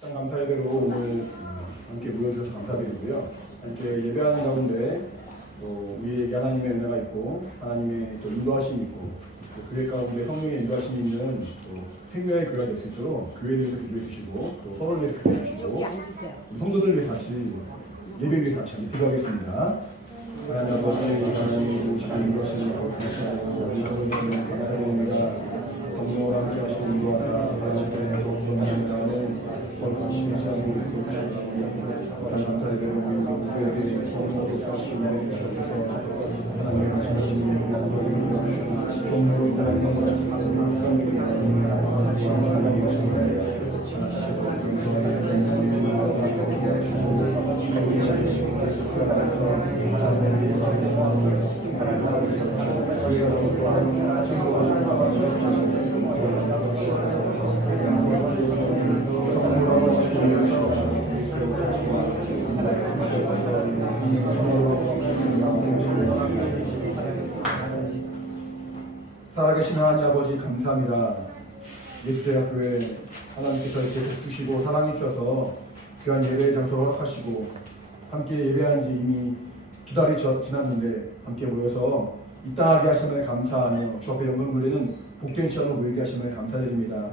참 감사 예배로 오늘 함께 모여주셔서 감사드리고요. 함께 예배하는 가운데 또 우리에게 하나님의 은혜가 있고 하나님의 또 인도하심이 있고 또 교회 가운데 성령의 인도하심이 있는 또 생명의 교회가 될 수 있도록 교회를 위해서 기도해 주시고 또 서로를 위해서 기도해 주시고 성도들을 위해서 같이 예배를 위해서 같이 기도하겠습니다. 하나님 아버지 하나님 오시는 것을 감사드립니다. 성령을 함께 하시고 인도하사 하나님께 감사드립니다. 원하시는 시간을 감사드리고 교회에 성령을 사시는 데 주셔서 하나님의 말씀을 성령으로 인한 살아계신 하나님 아버지 감사합니다. 예수대학교에 하나님께서 이렇게 주시고 사랑해 주셔서 귀한 예배의 장소를 허락하시고 함께 예배한 지 이미 2달이 지났는데 함께 모여서 이 땅하게 하심을 감사하며 주 앞에 영광 돌리는 복된 시간을 모이게 하심을 감사드립니다.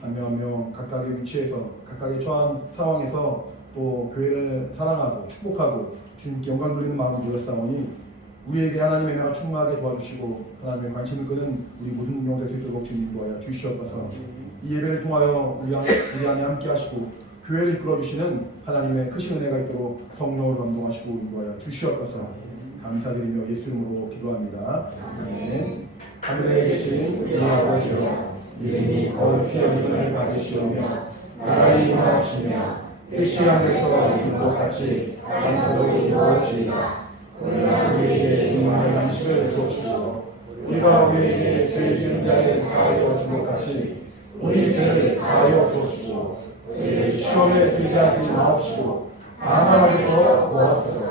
한 명 한 명 각각의 위치에서 각각의 처한 상황에서 또 교회를 사랑하고 축복하고 주님께 영광 돌리는 마음으로 모였사오니 우리에게 하나님의 은혜가 충만하게 도와주시고 하나님의 관심을 끄는 우리 모든 영혼들 되도록 주님 도와여 주시옵소서. 이 예배를 통하여 우리 안에 함께 하시고 교회를 이끌어주시는 하나님의 크신 은혜가 있도록 성령으로 감동하시고 인도하여 주시옵소서. 감사드리며 예수 이름으로 기도합니다. 아멘. 하늘에 계신 우리 아버지여 이름이 거룩히 여김을 받으시오며 나라의 임하옵시며 뜻이 하늘에서 이룬 것 같이 땅에서도 이루어지이다. 오늘날 우리에게 일용할 양식을 주옵시고 우리가 우리에게 죄 지은 자에게 사하여 준 것 같이 우리 죄를 사하여 주옵시고 우리를 시험에 들게 하지 마옵시고 다만 하게서 모았소서.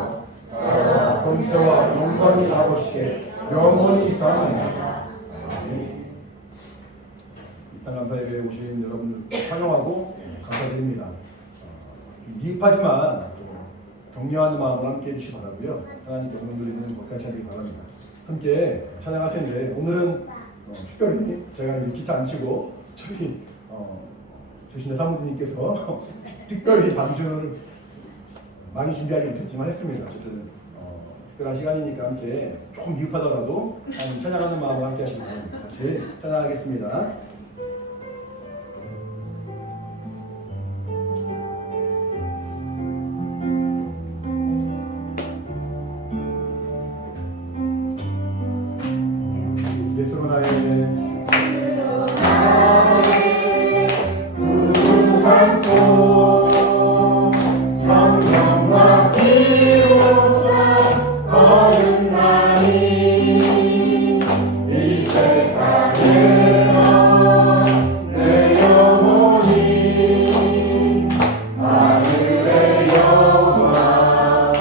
나라와 권세와 영광이 아버지께 영원히 있사옵나이다. 일단 감사 예배에 오신 여러분들 환영하고 감사드립니다. 미흡하지만 격려하는 마음으로 함께 해주시기 바라고요. 하나님 영광 돌리는 것까지 하기 바랍니다. 함께 찬양할 텐데 오늘은 특별히 제가 이제 기타 안 치고 저희 조신자 사모님께서 특별히 반주를 많이 준비하지 못했지만 했습니다. 어쨌든 특별한 시간이니까 함께 조금 미흡하더라도 찬양하는 마음으로 함께 하시면 같이 찬양하겠습니다. 예수로 나의 구름 삼고 성령과 피로써 거듭나니 이 세상에서 내 영혼이 하늘의 영광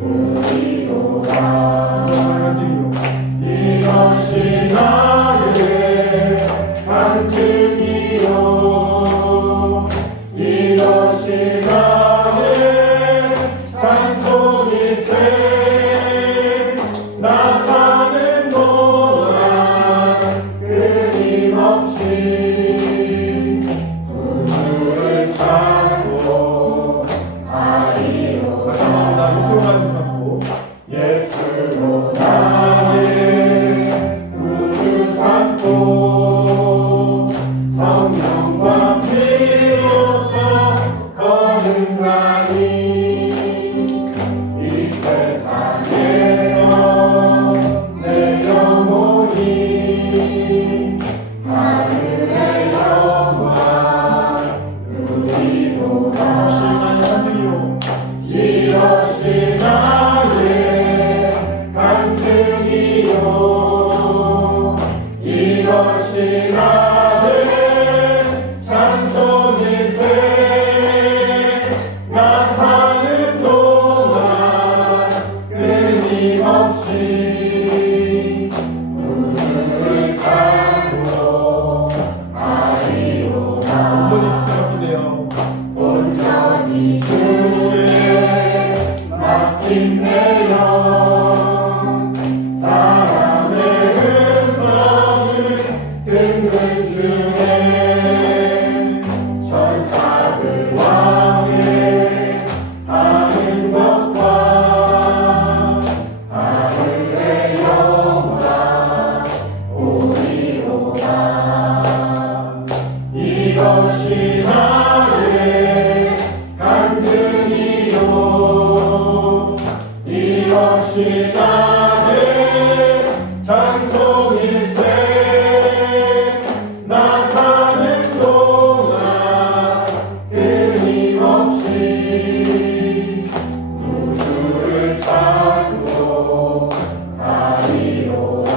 우리로라. 이것이 나의 간증이요 이것이 나의 찬송일세. 나 사는 동안 끊임없이 구주를 찾고 하리로다. 예수로 나의 구주 삼고 성령과 피로써 거듭나니 이 세상에서 내 영혼이 하늘의 영광 누리도다. 이것이 나의 간증이요 이것이 나의 이것이 나의 간증이요 이것이 나의 찬송일세 나 사는 동안 끊임없이 구주를 찾고 가리로다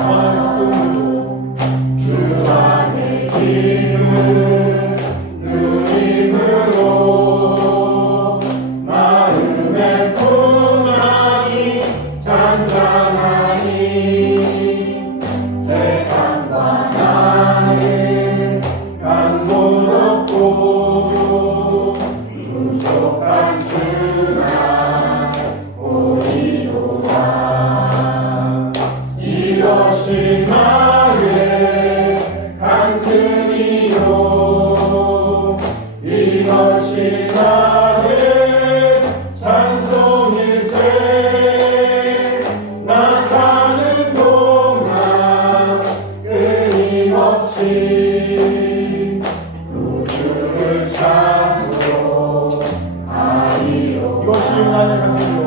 주 안에 기쁨 누림으로 마음의 풍랑이 잔잔하니 세상과 나는 강도 없고 부족한 주나 보이로다 이것이 나의 간증이요 이것이 나의 찬송일세 나 사는 동안 끊임없이 구주를 찾고 가리로 이것이 나의 간증이요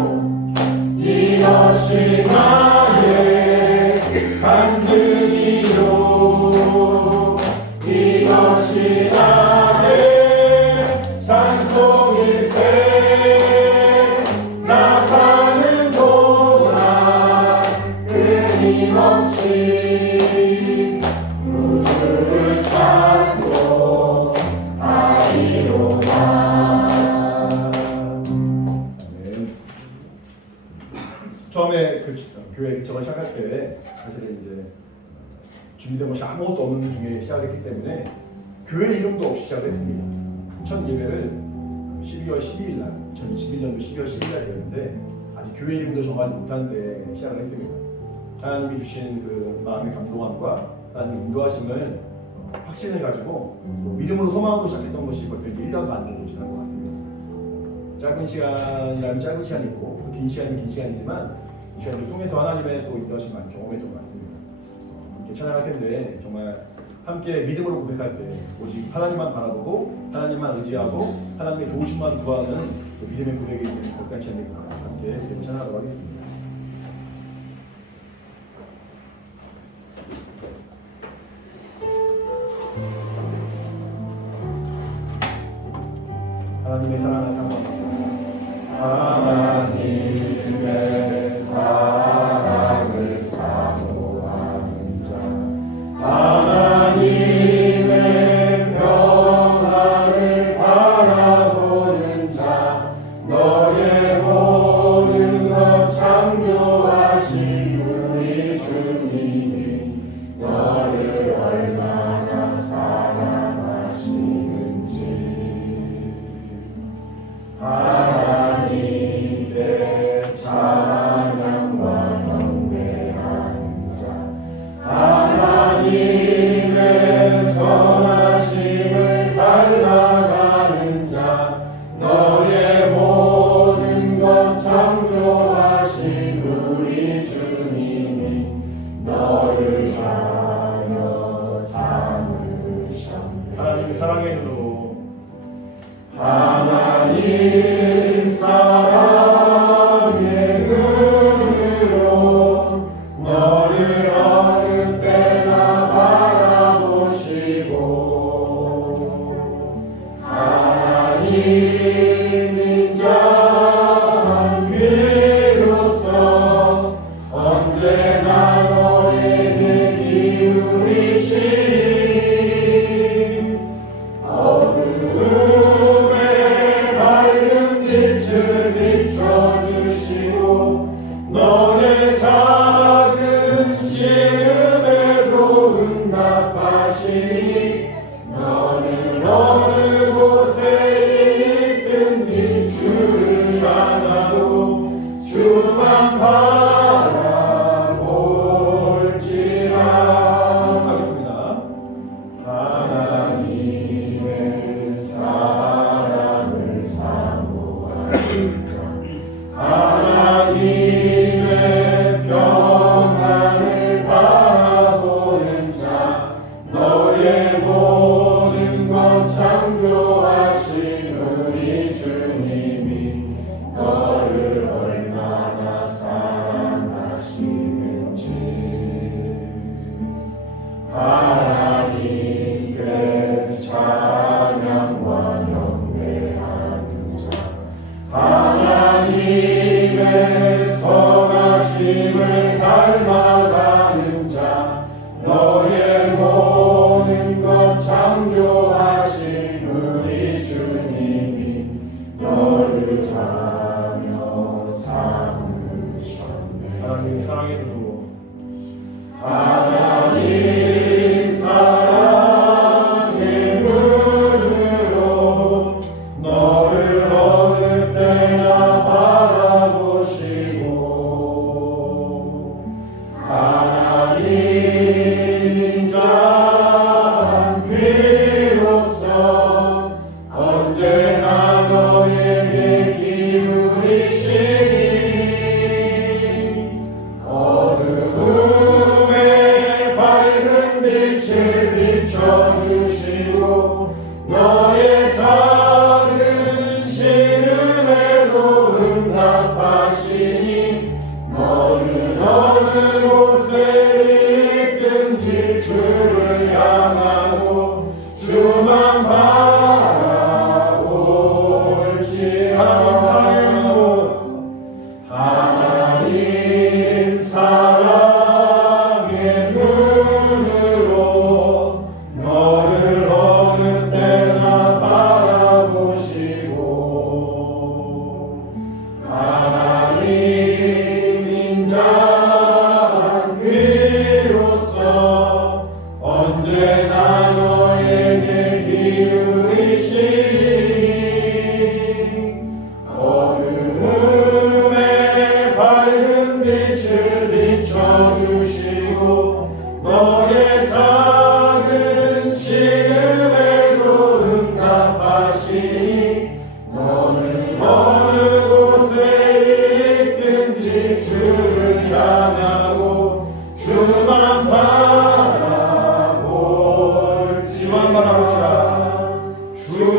이것이 나의 간증이요 이것이 나의 찬송일세 나 사는 동안 끊임없이 구주를 찾고 가리로다. 처음에 교회 개척을 시작할 때 사실은 이제 준비된 것이 아무것도 없는 중에 시작했기 때문에 교회 이름도 없이 시작을 했습니다. 첫 예배를 12월 12일 날 2021년도 12월 12일 날 되었는데 아직 교회 이름도 정하지 못한 때 시작을 했습니다. 하나님이 주신 그 마음의 감동함과 하나님의 인도하심을 확신을 가지고 믿음으로 소망으로 시작했던 것이 벌써 1년 반 정도 지난 것 같습니다. 짧은 시간이라면 짧은 시간이 있고 긴 시간이면 긴 시간이지만 이 시간을 통해서 하나님의 또 인도하심을 많이 경험했던 것 같습니다. 함께 찬양할 텐데 정말 함께 믿음으로 고백할 때 오직 하나님만 바라보고 하나님만 의지하고 하나님의 도우심만 구하는 믿음의 고백이 있는 것같이 하는 것 함께 믿음을 찬양하도록 하겠습니다. 하나님의 사랑을 사모합니다. 하나님의 사랑을 사모하는 자 하나님의 평안을 바라보는 자 너의 모든 것 창조하신 우리 주님이 너를 얼마나 사랑하시는지 하나님께 찬양과 경배하는 자 하나님의 선하심을 닮아가는 자 너의 모든 것 창조하신 우리 주님이 너를 자녀 삼으셨네. 하나님의 사랑의 눈으로 하나님 사랑의 눈으로 너를 어느 때나 바라보시고 하나님 인자한 귀로서 언제나 너에게 기울이신 어둠의 밝은 빛을 비춰주시고 너의 작은 시름에도 응답하시니 너는 어느 곳에 있든지 주를 향하고 주만 바라볼지라. 하나님의 사랑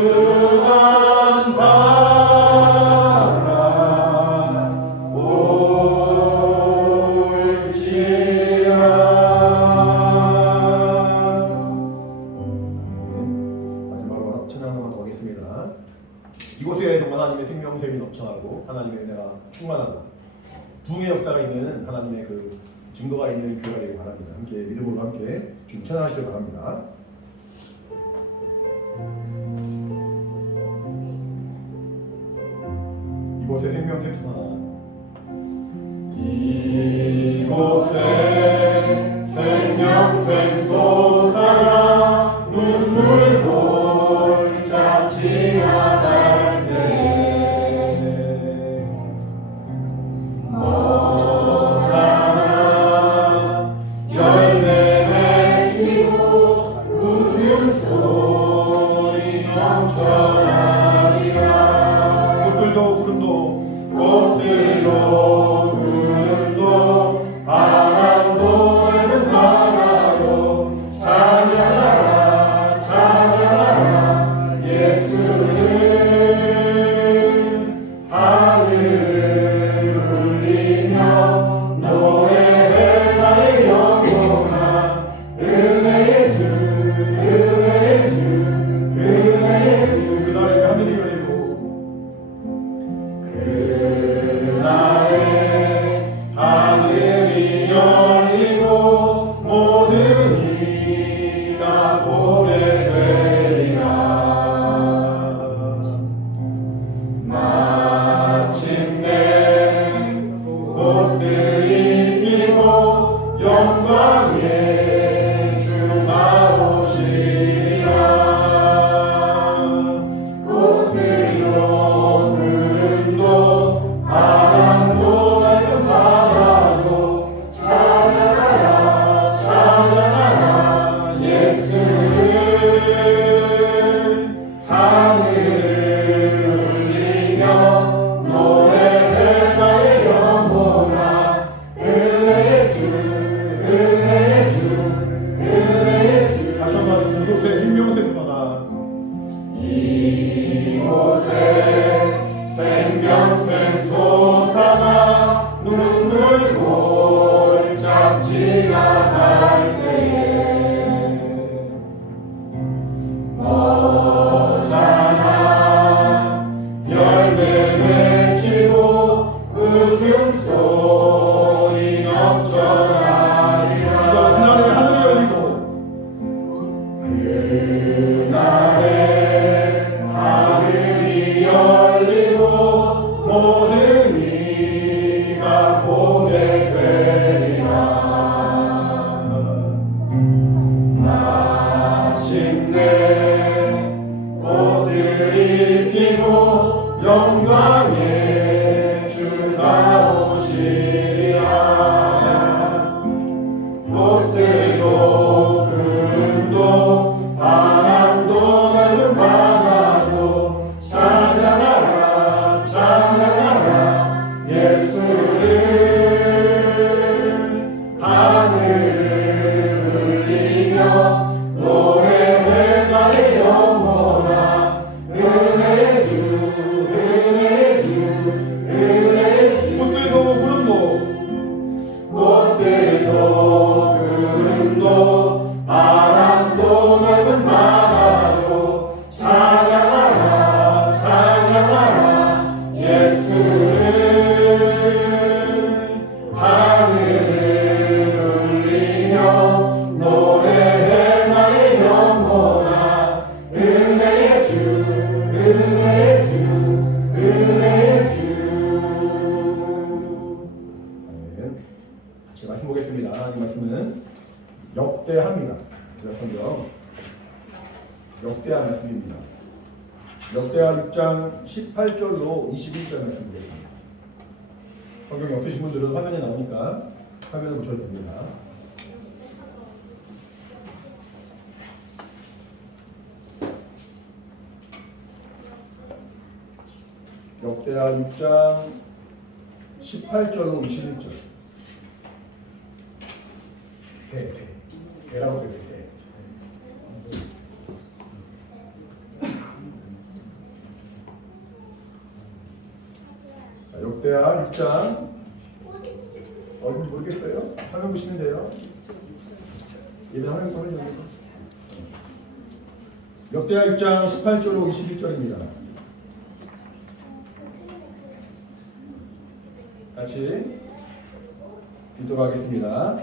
흉한 바람 올지라. 마지막으로 찬양 하나만 더 하겠습니다. 이곳에 정말 하나님의 생명샘이 넘쳐나고 하나님의 은혜가 충만하고 부흥의 역사가 있는 하나님의 그 증거가 있는 교회가 되길 바랍니다. 함께 믿음으로 함께 주님 찬양하시길 바랍니다. 이곳에 생명샘 솟아나 이곳에 생명샘 솟아나 눈물 골잡지 않을 때 머잖아 열매 맺히고 웃음소리 넘쳐나리라. 꽃들도 구름도 꽃들도 구름도 바람도 넓은 바다로 찬양하라 찬양하라 예수를. 하늘을 울리며 노래해 나의 영혼아. 은혜의 주 은혜의 주 은혜의 주. 그날에 하늘이 열리고 그날에 하늘이 열리고 모든 이가 보게 되리라. 마침내 꽃들이 피고 영광의 주가 오시리라. 꽃들도 구름도 바람도 넓은 바다도 찬양하라 찬양하라 예수를. 하늘을 울리며 노래해 나의 영혼아. 은혜의 주 은혜의 주 은혜의 주. 다시 한번 하겠습니다. 이곳에 생명샘 솟아나 이곳에 생명샘 솟아나 눈물 골잡지 않을 때에 머잖아 열매 맺히고 웃음소리 넘쳐나리라. 그날에 하늘이 열리고 그날에 하늘이 열리고 모든 이가 보게 되리라. 마침내 꽃들이 피고 영광의 주가 오시리라. 꽃들도 구름도 바람도 넓은 바다도 찬양하라 찬양하라 예수를. 하늘을 울리며 노래해 나의 영혼아. 은혜의 주 은혜의 주 은혜의 주. 꽃들도 구름도 꽃들도 구름도 바람도 넓은 바다도 찬양하라 찬양하라 예수를. 하늘을 울리며 노래해 나의 영혼아. 은혜의 주 은혜의 주 은혜의 주. 아멘. 같이 말씀 보겠습니다. 이 말씀은 역대합니다. 그래서 역대하 말씀입니다. 역대하 6장 18절로 21절 말씀 보겠습니다. 성경이 없으신 분들은 화면에 나오니까 화면을 보셔도 됩니다. 역대하 6장 18절로 21절. 대라고 써요. 대. 역대하 6장 어딘지 모르겠어요. 화면 보시면 돼요. 예배 화면 보면 됩니다. 역대하 6장 18절로 21절입니다. 같이 읽도록 하겠습니다.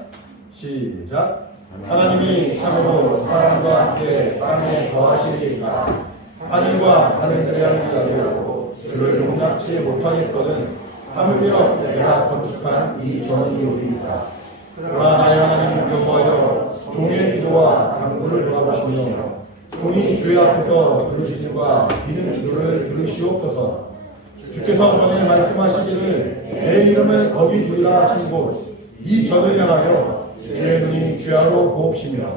시작. 하나님이 참으로 사람과 함께 땅에 거하시리이까 하늘과 하늘들의 하늘이라도 주를 용납치 못하겠거든 하물며 내가 건축한 이 전이오리이다. 그러나 나의 하나님 여호와여 종의 기도와 간구를 돌아보시며 종이 주의 앞에서 부르짖음과 비는 기도를 들으시옵소서. 주께서 전에 말씀하시기를 내 이름을 거기 두리라 하신 곳 이 전을 향하여 주의 눈이 주야로 보옵시며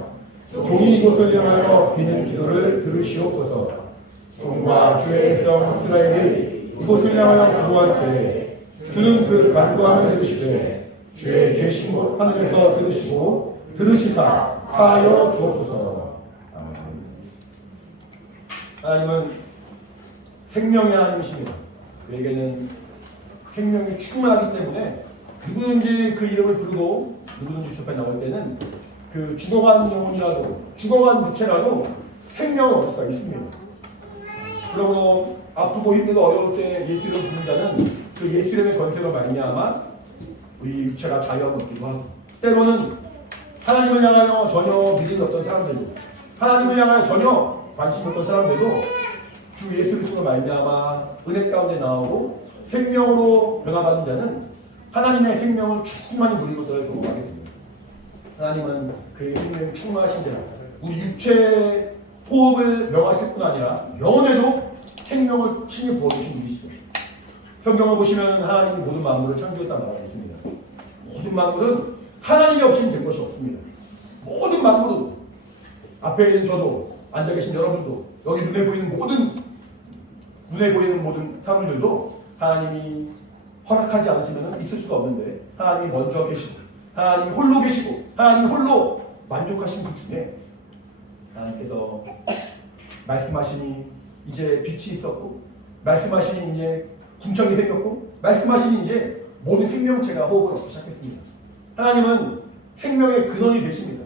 종이 이곳을 향하여 비는 기도를 들으시옵소서. 종과 주의 백성 이스라엘이 이곳을 향하여 기도할 때에 주는 그 간구함을 들으시되 주의 계신 곳 하늘에서 들으시고 들으시사 사하여 주옵소서. 아멘. 하나님은 생명의 하나님이십니다. 그에게는 생명이 충만하기 때문에 누구든지 그 이름을 부르고 누구든지 주 앞에 나올 때는 그 죽어간 영혼이라도 죽어간 육체라도 생명은 얻을 수가 있습니다. 그러므로 아프고 힘들고 어려울 때 예수 이름을 부르는 자는 그 예수 이름의 권세로 말미암아 우리 육체가 자유함을 얻기도 하고 때로는 하나님을 향하여 전혀 믿음이 없던 사람들도 하나님을 향하여 전혀 관심이 없던 사람들도 주 예수 그리스도로 말미암아 은혜 가운데 나오고 생명으로 변화받은 자는 하나님의 생명을 충만히 누리는 것들을 경험하게 됩니다. 하나님은 그의 생명이 충만하신 자라 우리 육체의 호흡을 명하실 뿐 아니라 영혼에도 생명을 친히 부어주신 분이시죠. 성경을 보시면 하나님이 모든 만물을 창조했다 말하고 있습니다. 모든 만물은 하나님이 없이는 된 것이 없습니다. 모든 만물은 앞에 있는 저도 앉아 계신 여러분도 여기 눈에 보이는 모든 사물들도 하나님이 허락하지 않으시면 있을 수가 없는데 하나님이 먼저 계시고 하나님이 홀로 계시고 하나님이 홀로 만족하신 그 중에 하나님께서 말씀하시니 이제 빛이 있었고 말씀하시니 이제 궁창이 생겼고 말씀하시니 이제 모든 생명체가 호흡을 얻기 시작했습니다. 하나님은 생명의 근원이 되십니다.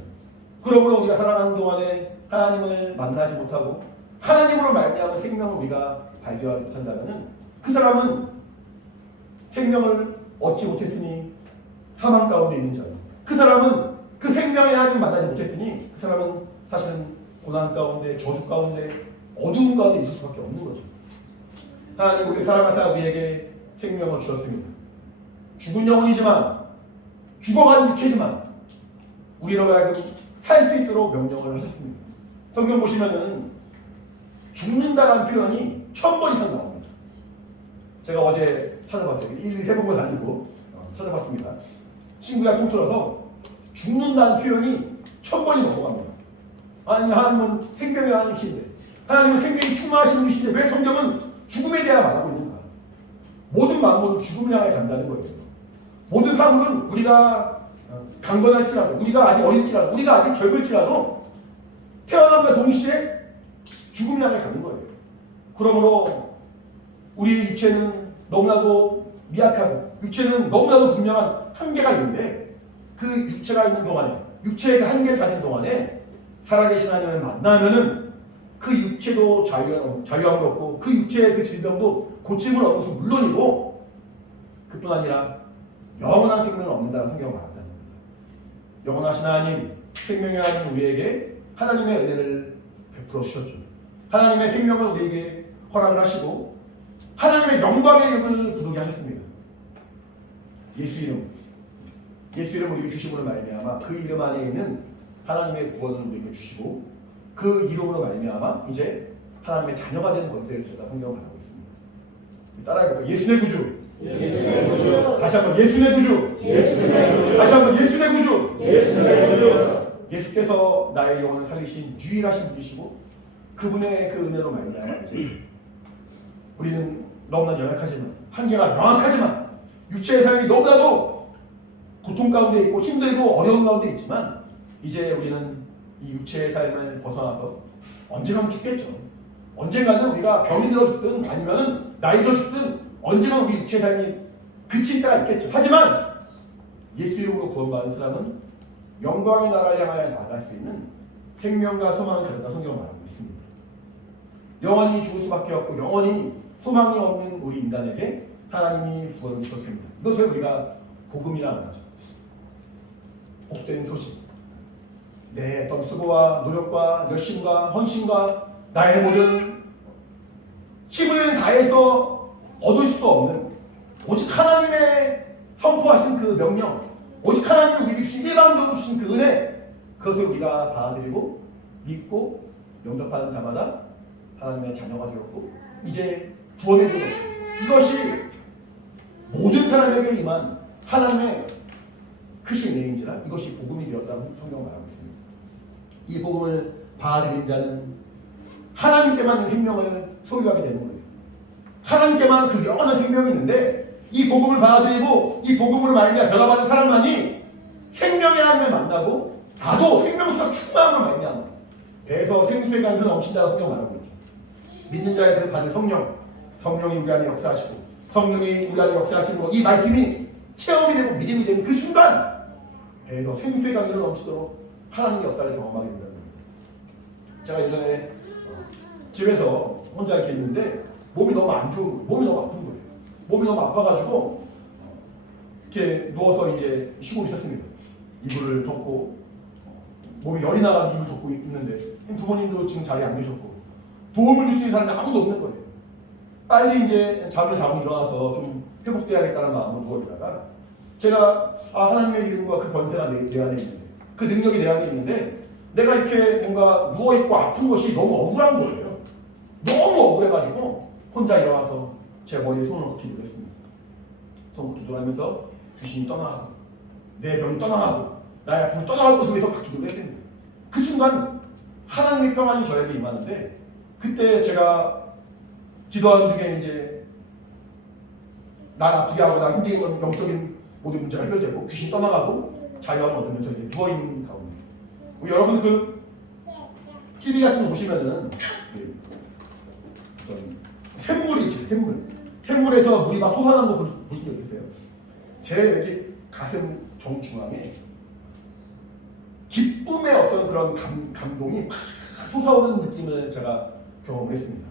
그러므로 우리가 살아가는 동안에 하나님을 만나지 못하고 하나님으로 말미암은 생명을 우리가 발견하지 못한다면 그 사람은 생명을 얻지 못했으니 사망 가운데 있는 자예요. 그 사람은 그 생명의 하나님을 만나지 못했으니 그 사람은 사실은 고난 가운데 저주 가운데 어두운 가운데 있을 수밖에 없는 거죠. 하나님 우리 사랑하사 우리에게 생명을 주셨습니다. 죽은 영혼이지만 죽어간 육체지만 우리로 하여금 살 수 있도록 명령을 하셨습니다. 성경 보시면은 죽는다라는 표현이 1000번 이상 나옵니다. 제가 어제 찾아봤어요. 일일이 해본 건 아니고 찾아봤습니다. 친구가 통틀어서 죽는다는 표현이 1000번이 넘어갑니다. 아니 하나님은 생명의 하나님이신데 하나님은 생명이 충만하신 분이신데 왜 성경은 죽음에 대해 말하고 있는가? 모든 만물은 죽음을 향해 간다는 거예요. 모든 사물은 우리가 강건할지라도 우리가 아직 어릴지라도 우리가 아직 젊을지라도 태어남과 동시에 죽음을 향해 가는 거예요. 그러므로 우리 육체는 너무나도 미약하고 육체는 너무나도 분명한 한계가 있는데 그 육체가 있는 동안에 육체의 그 한계를 가진 동안에 살아계신 하나님을 만나면은 그 육체도 자유함을 얻고 그 육체의 그 질병도 고침을 얻는 것은 물론이고 그뿐 아니라 영원한 생명을 얻는다는 성경을 말한다는 겁니다. 영원하신 하나님, 생명의 하나님 우리에게 하나님의 은혜를 베풀어 주셨죠. 하나님의 생명을 우리에게 허락을 하시고 하나님의 영광의 이름을 부르게 하셨습니다. 예수 이름 우리에게 주심으로 말미암아 그 이름 안에 있는 하나님의 구원을 우리에게 주시고 그 이름으로 말미암아 이제 하나님의 자녀가 되는 권세를 주셨다 성경을 말하고 있습니다. 따라해볼까요? 예수의 구주. 예수의 구주. 다시 한번 예수의 구주. 예수의 구주. 다시 한번 예수의 구주. 예수의 구주. 예수께서 나의 영혼을 살리신 유일하신 분이시고 그분의 그 은혜로 말미암아 이제 우리는 너무나 연약하지만 한계가 명확하지만 육체의 삶이 너무나도 고통 가운데 있고 힘들고 어려운 가운데 있지만 이제 우리는 이 육체의 삶을 벗어나서 언젠가는 죽겠죠. 언젠가는 우리가 병이 들어 죽든 아니면 나이 들어 죽든 언젠가 우리 육체의 삶이 그칠 때가 있겠죠. 하지만 예수 이름으로 구원받은 사람은 영광의 나라를 향하여 나아갈 수 있는 생명과 소망을 가졌다 성경을 말하고 있습니다. 영원히 죽을 수밖에 없고 영원히 소망이 없는 우리 인간에게 하나님이 구원을 주셨습니다. 이것을 우리가 복음이라 말하죠. 복된 소식. 내 어떤 수고와 노력과 열심과 헌신과 나의 모든 힘을 다해서 얻을 수 없는 오직 하나님의 선포하신 그 명령, 오직 하나님이 우리에게 주신 일방적으로 주신 그 은혜, 그것을 우리가 받아들이고 믿고 영접하는 자마다 하나님의 자녀가 되었고 이제 구원의 도로, 이것이 모든 사람에게 임한 하나님의 크신 은혜인지라 이것이 복음이 되었다고 성경 말하고 있습니다. 이 복음을 받아들인 자는 하나님께만 이 생명을 소유하게 되는 거예요. 하나님께만 그 영원한 생명이 있는데 이 복음을 받아들이고 이 복음으로 말미암아 변화받은 사람만이 생명의 하나님을 만나고 나도 생명수가 충만함을 말미암아 배에서 생수의 강이 넘친다고 성경 말하고 있죠. 믿는 자의 그 받은 성령이 우리 안에 역사하시고 성령이 우리 안에 역사하시는 거, 이 말씀이 체험이 되고 믿음이 되는 그 순간 배에서 생수의 강이 넘치도록 하나님의 역사를 경험하게 된다는 겁니다. 제가 예전에 집에서 혼자 이렇게 있는데 몸이 너무 안 좋은 거예요. 몸이 너무 아픈 거예요. 몸이 너무 아파가지고 이렇게 누워서 이제 쉬고 있었습니다. 이불을 덮고 몸이 열이 나가서 이불 덮고 있는데 부모님도 지금 자리에 안 계셨고 도움을 줄 수 있는 사람이 아무도 없는 거예요. 빨리 이제 잠을 자고 일어나서 좀 회복돼야겠다는 마음으로 누워있다가 제가 하나님의 이름과 그 권세가 내 안에 있는데 그 능력이 내 안에 있는데 내가 이렇게 뭔가 누워있고 아픈 것이 너무 억울한 거예요. 너무 억울해가지고 혼자 일어나서 제 머리에 손을 얹고 기도를 했습니다. 손 기도를 하면서 귀신이 떠나가고 내 병이 떠나가고 나의 아픔이 떠나갈 것을 위해서 기도를 했습니다. 그 순간 하나님의 평안이 저에게 임하는데 그때 제가 기도하는 중에 이제 날 아프게 하고 나 힘들게 했던 영적인 모든 문제가 해결되고 귀신이 떠나가고 자유함을 얻으면서 이제 누워있는 가운데 여러분 그 TV 같은 거 보시면은 샘물이 있죠. 샘물에서 물이 막 솟아나는 거 보신 적 있으세요? 제 여기 가슴 정중앙에 기쁨의 어떤 그런 감동이 막 솟아오는 느낌을 제가 경험했습니다.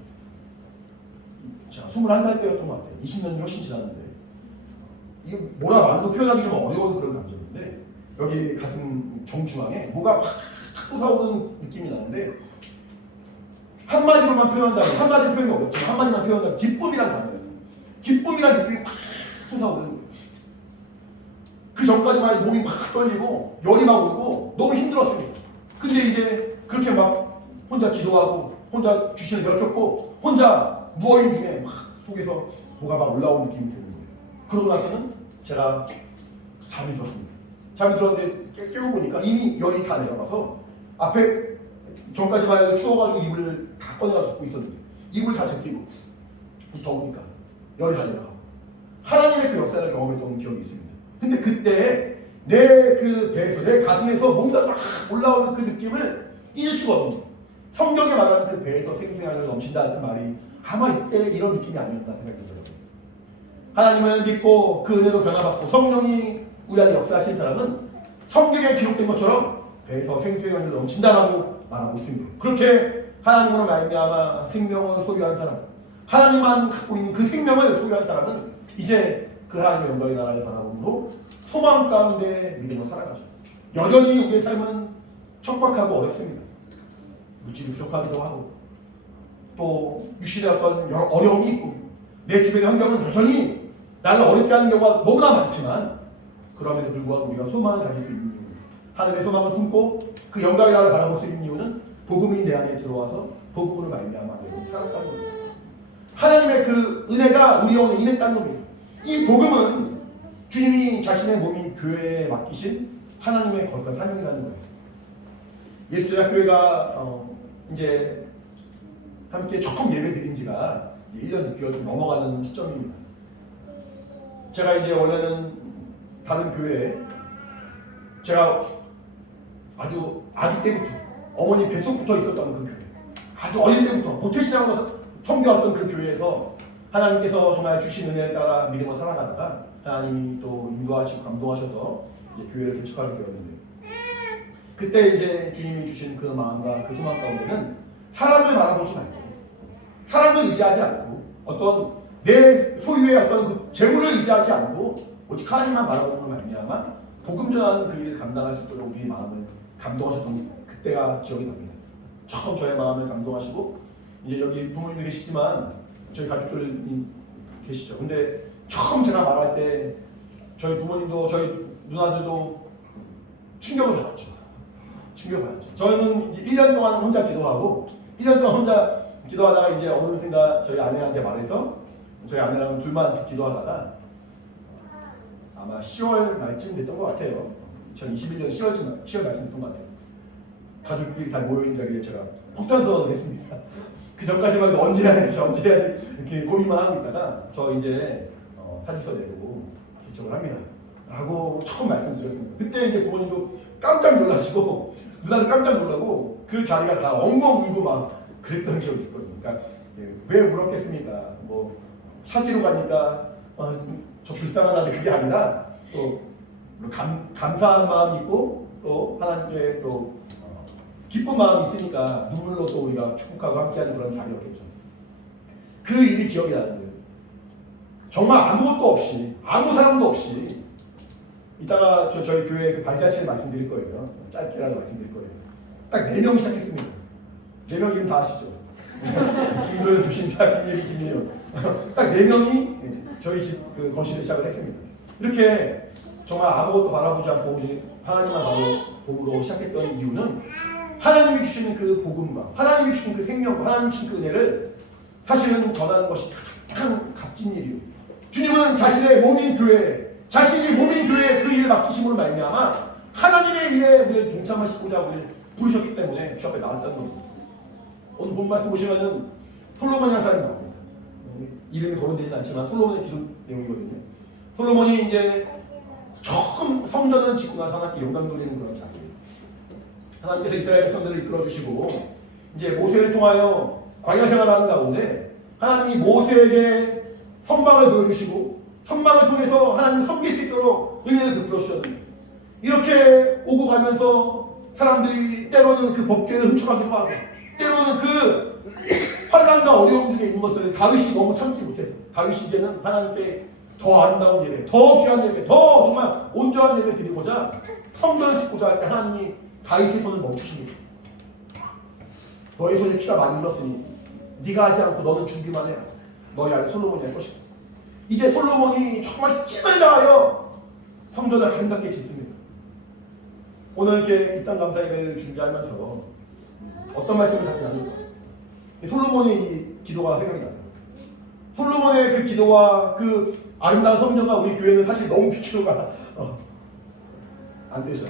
제가 21살 때였던 것 같아요. 20년이 훨씬 지났는데 이거 뭐라 말로 표현하기 좀 어려운 그런 감정인데 여기 가슴 정중앙에 뭐가 막 솟아오는 느낌이 나는데 한마디로만 표현한다면 한마디로 표현이 어렵지만 한마디만 표현한다면 기쁨이란 단어예요. 기쁨이란 느낌이 막 솟아오는 거예요. 그 전까지만 해도 몸이 막 떨리고 열이 막 오고 너무 힘들었습니다. 근데 이제 그렇게 막 혼자 기도하고 혼자 귀신을 내쫓고 혼자 누워있는 중에 막 속에서 뭐가 막 올라오는 느낌이 드는 거예요. 그러고 나서는 제가 잠이 들었습니다. 잠이 들었는데 깨고 보니까 이미 열이 다 내려가서 앞에 전까지만 해도 추워가지고 이불을 다 꺼내가 덮고 있었는데 이불 다 제끼고 더우니까 열이 다 내려가고 하나님의 그 역사를 경험했던 기억이 있습니다. 근데 그때 내 그 배에서 내 가슴에서 뭔가 막 올라오는 그 느낌을 잊을 수가 없는 거예요. 성경에 말하는 그 배에서 생명이 넘친다는 그 말이 아마 이때 이런 느낌이 아니었나 생각이 들어요. 하나님을 믿고 그 은혜로 변화받고 성령이 우리 안에 역사하신 사람은 성경에 기록된 것처럼 배에서 생명이 넘친다라고 말하고 있습니다. 그렇게 하나님으로 말미암아 생명을 소유한 사람, 하나님만 갖고 있는 그 생명을 소유한 사람은 이제 그 하나님의 영광의 나라를 바라보므로 소망 가운데 믿음으로 살아가죠. 여전히 우리의 삶은 척박하고 어렵습니다. 물질이 부족하기도 하고 또 육신의 어떤 여러 어려움이 있고 내 주변의 환경은 여전히 나를 어렵게 하는 경우가 너무나 많지만 그럼에도 불구하고 우리가 소망을 가질 수 있는 이유, 하늘의 소망을 품고 그 영광의 나라를 바라볼 수 있는 이유는 복음이 내 안에 들어와서 복음으로 말미암아 내가 살았다는 겁니다. 하나님의 그 은혜가 우리 영혼에 임했다는 겁니다. 이 복음은 주님이 자신의 몸인 교회에 맡기신 하나님의 거룩한 사명이라는 거예요. 예수대학교회가 이제 함께 처음 예배 드린 지가 1년 6개월 좀 넘어가는 시점입니다. 제가 이제 원래는 다른 교회에 제가 아주 아기 때부터 어머니 뱃속부터 있었던 그 교회, 아주 어릴 때부터 모태신앙으로 섬겨왔던 그 교회에서 하나님께서 정말 주신 은혜에 따라 믿음을 살아가다가 하나님이 또 인도하시고 감동하셔서 이제 교회를 개척하게 되었는데, 그때 이제 주님이 주신 그 마음과 그 소망 가운데는 사람을 바라보지 말고, 사람을 의지하지 않고, 어떤 내 소유의 어떤 그 재물을 의지하지 않고 오직 하나님만 바라보는 말미암아 복음 전하는 그 일을 감당할 수 있도록 우리의 마음을 감동하셨던 그때가 기억이 납니다. 처음 저의 마음을 감동하시고, 이제 여기 부모님도 계시지만 저희 가족들이 계시죠. 근데 처음 제가 말할 때 저희 부모님도 저희 누나들도 충격을 받았죠. 충격을 받았죠. 저는 이제 1년 동안 혼자 기도하고 1년 동안 혼자 기도하다가 이제 어느샌가 저희 아내한테 말해서 저희 아내랑 둘만 기도하다가 아마 10월 말쯤 됐던 것 같아요. 2021년 10월 말쯤 됐던 것 같아요. 가족들이 다 모여있는 자리에 제가 폭탄 선언을 했습니다. 그 전까지만 해도 언제 해야지 이렇게 고민만 하고 있다가 저 이제 사직서 내고 개척을 합니다 라고 처음 말씀드렸습니다. 그때 이제 부모님도 깜짝 놀라시고 누나도 깜짝 놀라고 그 자리가 다 엉엉 울고 막 그랬던 기억이 있거든요. 그러니까 왜 울었겠습니까? 뭐 사지로 가니까 저 불쌍한 아들, 그게 아니라 또 감사한 마음이 있고 또 하나님께 또 기쁜 마음이 있으니까 눈물로 또 우리가 축복하고 함께하는 그런 자리였겠죠. 그 일이 기억이 나는데 정말 아무것도 없이, 아무 사람도 없이, 이따가 저희 교회 그 발자취를 말씀드릴 거예요. 짧게라도 말씀드릴 거예요. 딱 4명 시작했습니다. 4명 이름 다 아시죠? 김도현, 주신자, 김예리, 김예연. 딱 4명이 저희 집 그 거실을 시작을 했습니다. 이렇게 정말 아무것도 바라보지 않고 오직 하나님만 바라보고 시작했던 이유는 하나님이 주시는 그 복음과 하나님이 주시는 그 생명과 하나님이 주시는 그 은혜를 사실은 전하는 것이 가장 값진 일이요. 주님은 자신의 몸인 교회, 자신이 몸인 교회에 그 일을 맡기심으로 말미암아 하나님의 일에 우리를 동참하시고자 우리를 부르셨기 때문에 주 앞에 나왔다는 겁니다. 오늘 본 말씀 보시면은 솔로몬이라는 사람이 나옵니다. 이름이 거론되지 않지만 솔로몬의 기도 내용이거든요. 솔로몬이 이제 처음 성전을 짓고 나서 하나님께 영광 돌리는 그런 자리예요. 하나님께서 이스라엘 백성들을 이끌어주시고 이제 모세를 통하여 광야 생활하는 가운데 하나님이 모세에게 선방을 보여주시고 선방을 통해서 하나님을 섬길 수 있도록 은혜를 베풀어 주셨는데, 이렇게 오고 가면서 사람들이 때로는 그 법궤를 훔쳐가기도 하고 때로는 그 환난과 어려움 중에 있는 것을 다윗이 너무 참지 못해서 다윗이 이제는 하나님께 더 아름다운 예배, 더 귀한 예배, 더 정말 온전한 예배 드리고자 성전을 짓고자 할 때 하나님이 다윗의 손을 멈추십니다. 너의 손에 피가 많이 흘렀으니 네가 하지 않고 너는 준비만 해라. 너희 아들 솔로몬이 할 것이다. 이제 솔로몬이 정말 힘을 다하여 성전을 아름답게 짓습니다. 오늘 이렇게 입당 감사 예배를 준비하면서 어떤 말씀을 다시 나눌까? 솔로몬의 이 기도가 생각이 나요. 솔로몬의 그 기도와 그 아름다운 성전과 우리 교회는 사실 너무 비교가 안 되죠.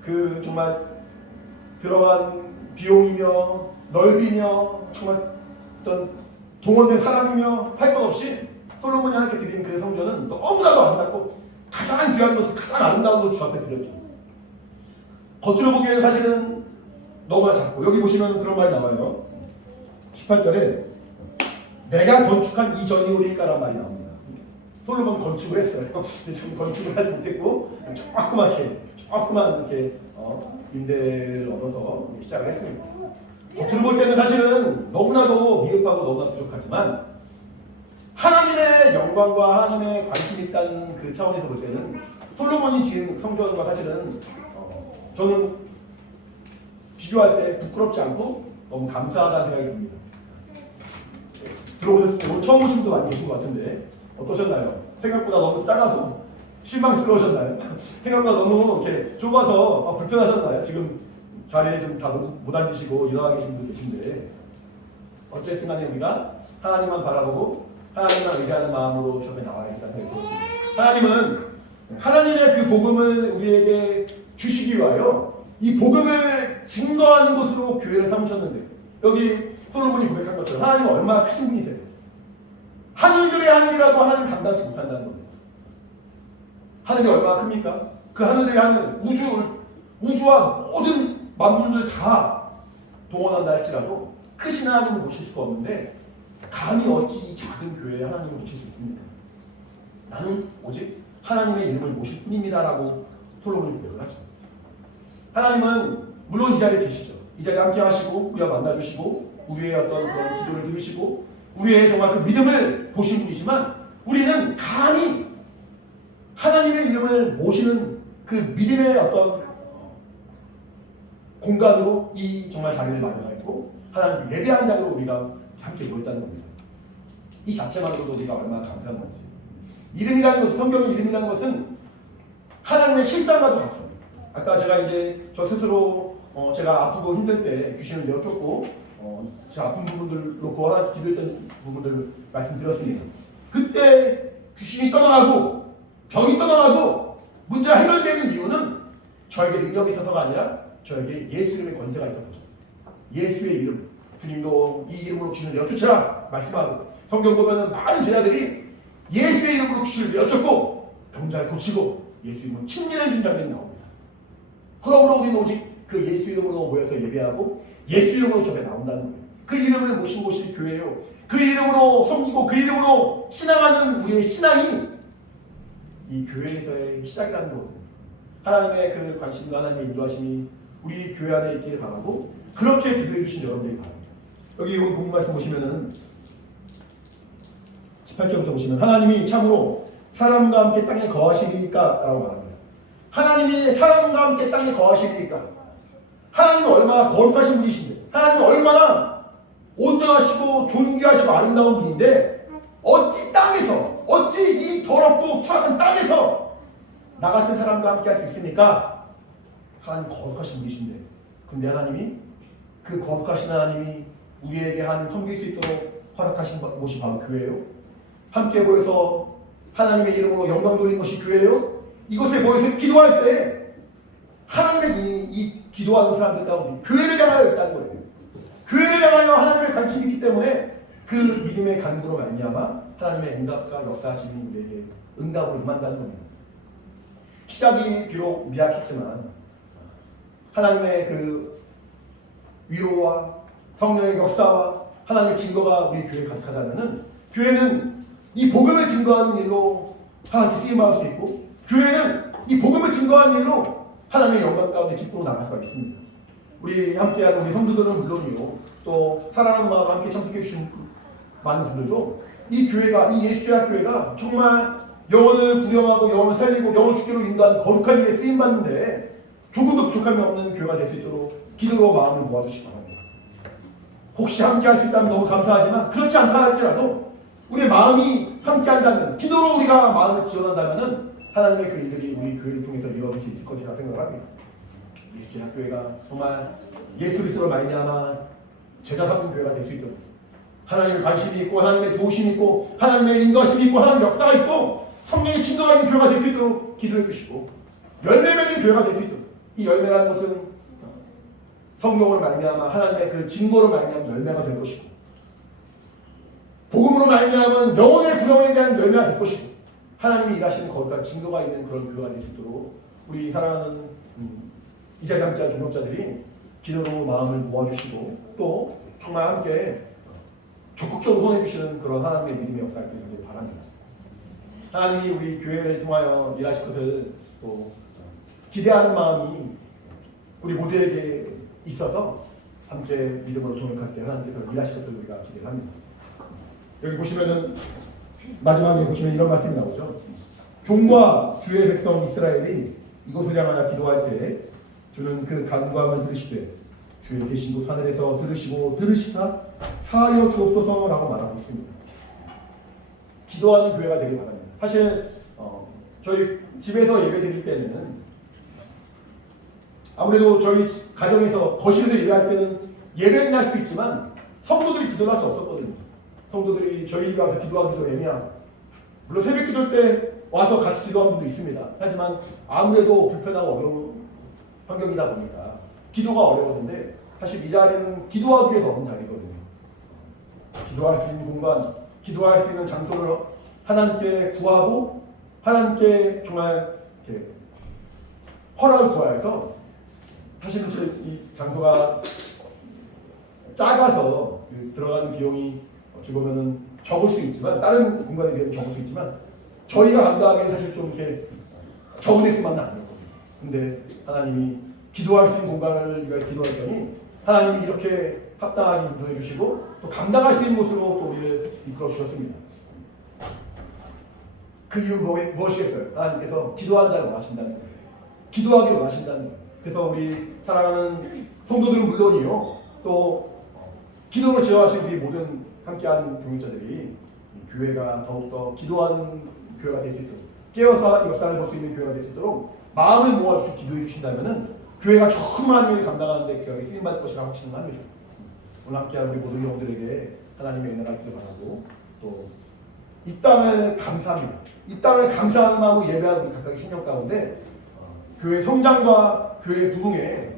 그 정말 들어간 비용이며 넓이며 정말 어떤 동원된 사람이며 할 것 없이 솔로몬이 하나님께 드린 그 성전은 너무나도 아름답고 가장 귀한 것을, 가장 아름다운 것을 주 앞에 드렸죠. 겉으로 보기에는 사실은 너무나 작고, 여기 보시면 그런 말이 나와요. 18절에 내가 건축한 이 전이오리까라는 말이 나옵니다. 솔로몬 건축을 했어요. 근데 좀 건축을 하지 못했고 조그만 이렇게 임대를 얻어서 시작을 했습니다. 겉으로 볼 때는 사실은 너무나도 미흡하고 너무나 부족하지만 하나님의 영광과 하나님의 관심이 있다는 그 차원에서 볼 때는 솔로몬이 지은 성전과 사실은 저는 비교할 때 부끄럽지 않고 너무 감사하다는 생각이 듭니다. 들어오셨을 때 처음 오신 분도 많이 계신 것 같은데 어떠셨나요? 생각보다 너무 작아서 실망스러우셨나요? 생각보다 너무 이렇게 좁아서 불편하셨나요? 지금 자리에 좀 다 못 앉으시고 일어나 계신 분도 계신데, 어쨌든 간에 우리가 하나님만 바라보고 하나님만 의지하는 마음으로 주 앞에 나와야겠다는 생각이 들었습니다. 하나님은 하나님의 그 복음을 우리에게 주시기 위하여 이 복음을 증거하는 것으로 교회를 삼으셨는데, 여기 솔로몬이 고백한 것처럼 하나님은 얼마나 크신 분이세요. 하늘들의 하늘이라도 하나님 감당치 못한다는 겁니다. 하늘이 얼마나 큽니까? 그 하늘들의 하늘, 우주와 모든 만물들 다 동원한다 할지라도 크신 하나님을 모실 수가 없는데, 감히 어찌 이 작은 교회에 하나님을 모실 수 있습니까? 나는 오직 하나님의 이름을 모실 뿐입니다라고 솔로몬이 고백을 하죠. 하나님은 물론 이 자리에 계시죠. 이 자리에 함께 하시고 우리와 만나주시고 우리의 어떤 그런 기도를 들으시고 우리의 정말 그 믿음을 보신 분이지만 우리는 감히 하나님의 이름을 모시는 그 믿음의 어떤 공간으로 이 정말 자리를 마련하고 하나님 예배한 자리로 우리가 함께 모였다는 겁니다. 이 자체만으로도 우리가 얼마나 감사한 건지. 이름이라는 것은, 성경의 이름이라는 것은 하나님의 실상과도 같습니다. 아까 제가 이제 저 스스로 제가 아프고 힘들 때 귀신을 내어쫓고 제 아픈 부분들 놓고 하나 기도했던 부분들을 말씀드렸습니다. 그때 귀신이 떠나가고 병이 떠나가고 문제가 해결되는 이유는 저에게 능력이 있어서가 아니라 저에게 예수 이름의 권세가 있어서죠. 예수의 이름, 주님도 이 이름으로 귀신을 내어쫓으라 말씀하고 성경 보면은 많은 제자들이 예수의 이름으로 귀신을 내어쫓고 병자를 고치고 예수 이름으로 침례를 준 장면이 나옵니다. 그러므로 우리는 오직 그 예수 이름으로 모여서 예배하고 예수 이름으로 저에 나온다는 거예요. 그 이름을 모신 곳이 교회예요. 그 이름으로 섬기고 그 이름으로 신앙하는 우리의 신앙이 이 교회에서의 시작이라는 거거든요. 하나님의 그 관심과 하나님의 인도하심이 우리 교회 안에 있기를 바라고 그렇게 기도해 주신 여러분들이 바랍니다. 여기 오늘 본문 말씀 보시면은 18절부터 보시면 하나님이 참으로 사람과 함께 땅에 거하시리까 라고 말합니다. 하나님이 사람과 함께 땅에 거하시리까. 하나님은 얼마나 거룩하신 분이신데 하나님은 얼마나 온전하시고 존귀하시고 아름다운 분인데 어찌 땅에서 어찌 이 더럽고 추악한 땅에서 나 같은 사람과 함께 할 수 있습니까? 하나님 거룩하신 분이신데 근데 하나님이 그 거룩하신 하나님이 우리에게 한 섬길 수 있도록 허락하신 곳이 바로 교회예요. 함께 모여서 하나님의 이름으로 영광 돌리는 것이 교회예요. 이곳에 모여서 기도할 때 하나님의 눈이 이 기도하는 사람들 가운데 교회를 향하여 있다는 거예요. 교회를 향하여 하나님의 관심이 있기 때문에 그 믿음의 간구로 말미암아 하나님의 응답과 역사하심이 우리에게 응답으로 임한다는 겁니다. 시작이 비록 미약했지만 하나님의 그 위로와 성령의 역사와 하나님의 증거가 우리 교회에 가득하다면은 교회는 이 복음을 증거하는 일로 하나님께 쓰임받을 수 있고 교회는 이 복음을 증거하는 일로 하나님의 영광 가운데 기쁨으로 나갈 수가 있습니다. 우리 함께하는 우리 성도들은 물론이요 또 사랑하는 마음으로 함께 참석해 주신 많은 분들도 이 교회가 이 예수교회 교회가 정말 영혼을 구령하고 영혼을 살리고 영혼을 죽기로 인도한 거룩한 일에 쓰임받는데 조금도 부족함이 없는 교회가 될 수 있도록 기도로 마음을 모아주시기 바랍니다. 혹시 함께 할 수 있다면 너무 감사하지만 그렇지 않다 할지라도 우리의 마음이 함께 한다면 기도로 우리가 마음을 지원한다면 하나님의 그 일들이 우리 교회를 통해서 이루어질 수 있을 것이라 생각을 합니다. 이 교회가 정말 예수 그리스도로 말미암아 제자 삼는 교회가 될 수 있도록 하나님의 관심이 있고 하나님의 도우심이 있고 하나님의 인도하심이 있고 하나님의 역사가 있고 성령의 진도가 있는 교회가 될 수 있도록 기도해 주시고 열매 맺는 교회가 될 수 있도록 이 열매라는 것은 성령으로 말미암아 하나님의 그 증거로 말미암아 열매가 될 것이고 복음으로 말미암은 영혼의 구원에 대한 열매가 될 것이고 하나님이 일하시는 거룩한 증거가 있는 그런 교회가 될 수 있도록 우리 사랑하는 이 자리에 함께한 동역자들이 기도로 마음을 모아주시고 또 정말 함께 적극적으로 후원해주시는 그런 하나님의 믿음의 역사를 되기를 바랍니다. 하나님이 우리 교회를 통하여 일하실 것을 또 기대하는 마음이 우리 모두에게 있어서 함께 믿음으로 동역할 때 하나님께서 일하실 것을 우리가 기대를 합니다. 여기 보시면은 마지막에 보시면 이런 말씀이 나오죠. 종과 주의 백성 이스라엘이 이곳을 향하여 기도할 때 주는 그 간구함을 들으시되 주의 계신 곳 하늘에서 들으시고 들으시사 사하여 주옵소서라고 말하고 있습니다. 기도하는 교회가 되길 바랍니다. 사실 저희 집에서 예배 드릴 때는 아무래도 저희 가정에서 거실에서 예배할 때는 예배는 할 수 있지만 성도들이 기도를 할 수 없었거든요. 성도들이 저희 집에 와서 기도하기도 애매하고 물론 새벽 기도할 때 와서 같이 기도하는 분도 있습니다. 하지만 아무래도 불편하고 어려운 환경이다 보니까 기도가 어려웠는데 사실 이 자리는 기도하기 위해서 얻은 자리거든요. 기도할 수 있는 공간, 기도할 수 있는 장소를 하나님께 구하고 하나님께 정말 이렇게 허락을 구하여서 사실은 이 장소가 작아서 들어가는 비용이 어찌 보면은 적을 수 있지만 다른 공간에 비하면 적을 수 있지만 저희가 감당하기엔 사실 좀 이렇게 적은 횟수만은 아니었거든요. 근데 하나님이 기도할 수 있는 공간을 위해 기도했더니 하나님이 이렇게 합당하게 인도해 주시고 또 감당할 수 있는 곳으로 또 우리를 이끌어 주셨습니다. 그 이유 무엇이겠어요? 하나님께서 기도하는 자를 원하신다는 거예요. 기도하기를 원하신다는 거예요. 그래서 우리 사랑하는 성도들은 물론이요, 또 기도로 지어하신 우리 모든 함께한 동역자들이 교회가 더욱더 기도하는 교회가 될 수 있도록, 깨어서 역사를 볼 수 있는 교회가 될 수 있도록 마음을 모아주시고 기도해 주신다면은 교회가 조금만 명이 감당하는데 교회가 쓰임받을 것이라고 확신을 합니다. 오늘 함께한 우리 모든 영혼들에게 하나님의 은혜가 있기를 바라고, 또 이 땅을 감사합니다. 이 땅을 감사하는 마음으로 예배하는 우리 각각의 신령 가운데 교회 성장과 교회 부흥에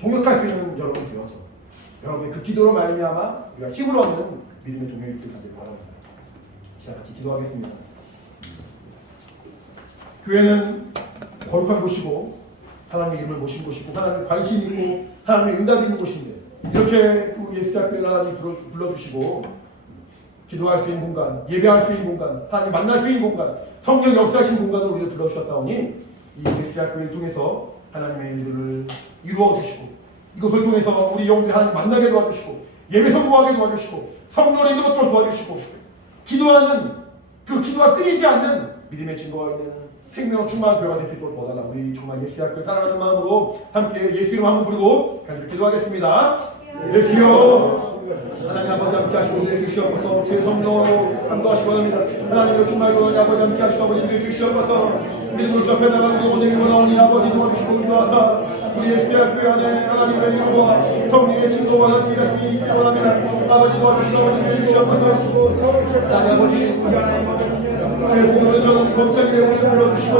동역할 수 있는 여러분 되어서 여러분의 그 기도로 말미암아 우리가 힘을 얻는 믿음의 동역이 되길 바랍니다. 자, 같이 기도하겠습니다. 교회는 거룩한 곳이고 하나님의 이름을 모신 곳이고 하나님의 관심이 있고 하나님의 응답이 있는 곳인데, 이렇게 예수대학교에 하나님이 불러주시고 기도할 수 있는 공간, 예배할 수 있는 공간, 하나님 만날 수 있는 공간, 성령 역사하신 공간으로 우리를 불러주셨다오니 이 예수대학교를 통해서 하나님의 일들을 이루어주시고 이것을 통해서 우리 영혼들이 하나님 만나게 도와주시고 예배 성공하게 도와주시고 성령의 인도도 도와주시고 기도하는 그 기도가 끊이지 않는 믿음의 증거가 있는 생명으로 충만한 교회가 될 수 있도록 도와달라. 우리 정말 예수대학교를 사랑하는 마음으로 함께 예수 이름 한번 부르고 간절히 기도하겠습니다. 예수여, 하나님 아버지 함께 하시고 은혜 주시옵소서. 제 성령으로 감도하시고 합니다. 하나님의 충만하고 아버지 함께 하시고 아버지 은혜 주시옵소서. 믿음으로 주 앞에 나가는 우리 모든 원하오니 아버지 도와주시고 인도하사 우리 예수대학교 안에 하나님의 이름과 성령의 증거와 하나님의 말씀이 있기를 원합니다. 아버지 도와주시고 아버지 은혜 주시옵소서. 하나님 아버지 제 복음을 전하는 검찰의 영혼을 불러주시고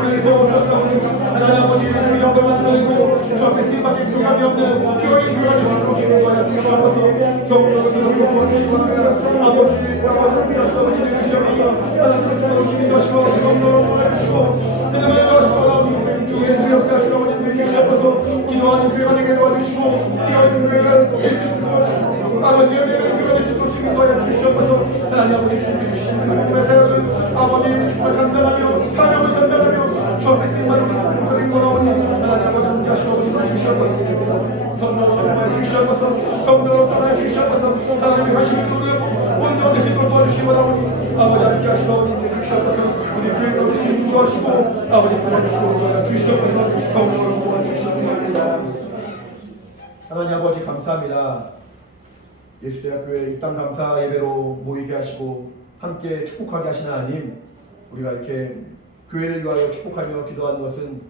우리를 세워주셨사오니 하나님 아버지 그 영광을 드러내고 주 앞에 쓰임받게 교감이 없는 교회의 교회가 되도록 주님과 주시옵소서. 성령을 믿음으로 도와주시고 합니다. 아버지 함께 하시고 아버지 주시옵소서. 하나님을 전하고 주님도 하시고 성령을 보내주시고 하나님을 도와주시고 하나님 주 예수의 역사하시고 아버지 주시옵소서. 기도하는 교회가 되게 도와주시고 기도하는 교회가 되게 도와주시고 아버지 예배를 교회가 되도록 주님과 주시옵소서. 하나님 아버지 주님께 주시는 그 사역을 아버지 정말 감사하며 사명을 전달하며 주 앞에 쓰임받는 그런 거라오니 하나님 아버지 함께 하시고 아버지 주시옵소서. 성령으로 전하여 주시옵소서. 성령으로 전하여 주시옵소서. 하나님의 관심을 소리하고 오늘 가운데 있도록 도와주시기 바라오니 아버지 함께 하시고 아버지 주시옵소서. 우리 교회 가운데 주님도 하시고 아버지 도와주시고 주시옵소서. 성령으로 도와주시옵소서. 하나님 아버지 감사합니다. 예수대학교에 이 땅 감사 예배로 모이게 하시고 함께 축복하게 하시는 하나님, 우리가 이렇게 교회를 위하여 축복하며 기도하는 것은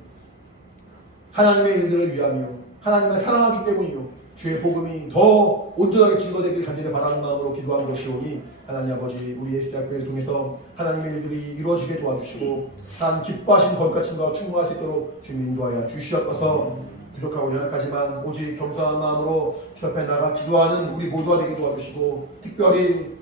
하나님의 일들을 위하며 하나님을 사랑하기 때문이요 주의 복음이 더 온전하게 증거되길 간절히 바라는 마음으로 기도하는 것이오니 하나님 아버지 우리 예수대학교를 통해서 하나님의 일들이 이루어지게 도와주시고 하나님 기뻐하신 거룩한 증거가 충만할 수 있도록 주님 인도하여 주시옵소서. 부족하고 연약하지만 오직 겸손한 마음으로 주 앞에 나가 기도하는 우리 모두가 되게 도와주시고 특별히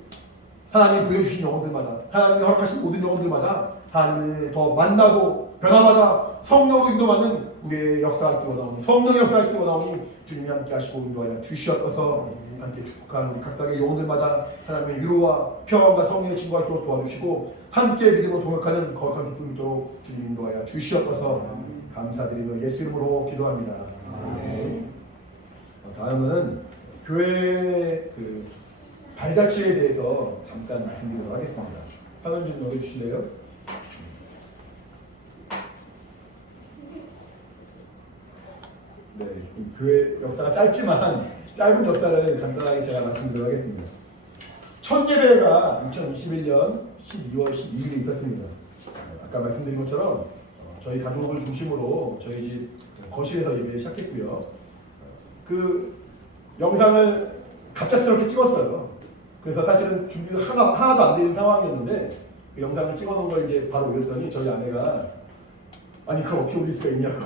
하나님이 보여주신 영혼들마다 하나님이 허락하신 모든 영혼들마다 하나님을 더 만나고 변화마다 성령으로 인도받는 우리의 역사할 때 원하오니 성령의 역사할 때 원하오니 주님이 함께 하시고 인도하여 주시옵소서. 함께 축복하는 우리 각각의 영혼들마다 하나님의 위로와 평안과 성령의 증거가 있도록 도와주시고 함께 믿음으로 동역하는 거룩한 기쁨이 있도록 주님 인도하여 주시옵소서. 감사드리며 예수 이름으로 기도합니다. 다음은 교회 그 발자취에 대해서 잠깐 말씀드리도록 하겠습니다. 화면 좀 넘겨주실래요? 네, 교회 역사가 짧지만 짧은 역사를 간단하게 제가 말씀드리도록 하겠습니다. 첫 예배가 2021년 12월 12일에 있었습니다. 아까 말씀드린 것처럼 저희 가족을 중심으로 저희 집 거실에서 예배를 시작했고요. 그 영상을 갑작스럽게 찍었어요. 그래서 사실은 준비가 하나도 안 되는 상황이었는데 그 영상을 찍어놓은 걸 이제 바로 올렸더니 저희 아내가 아니 그걸 어떻게 올릴 수가 있냐고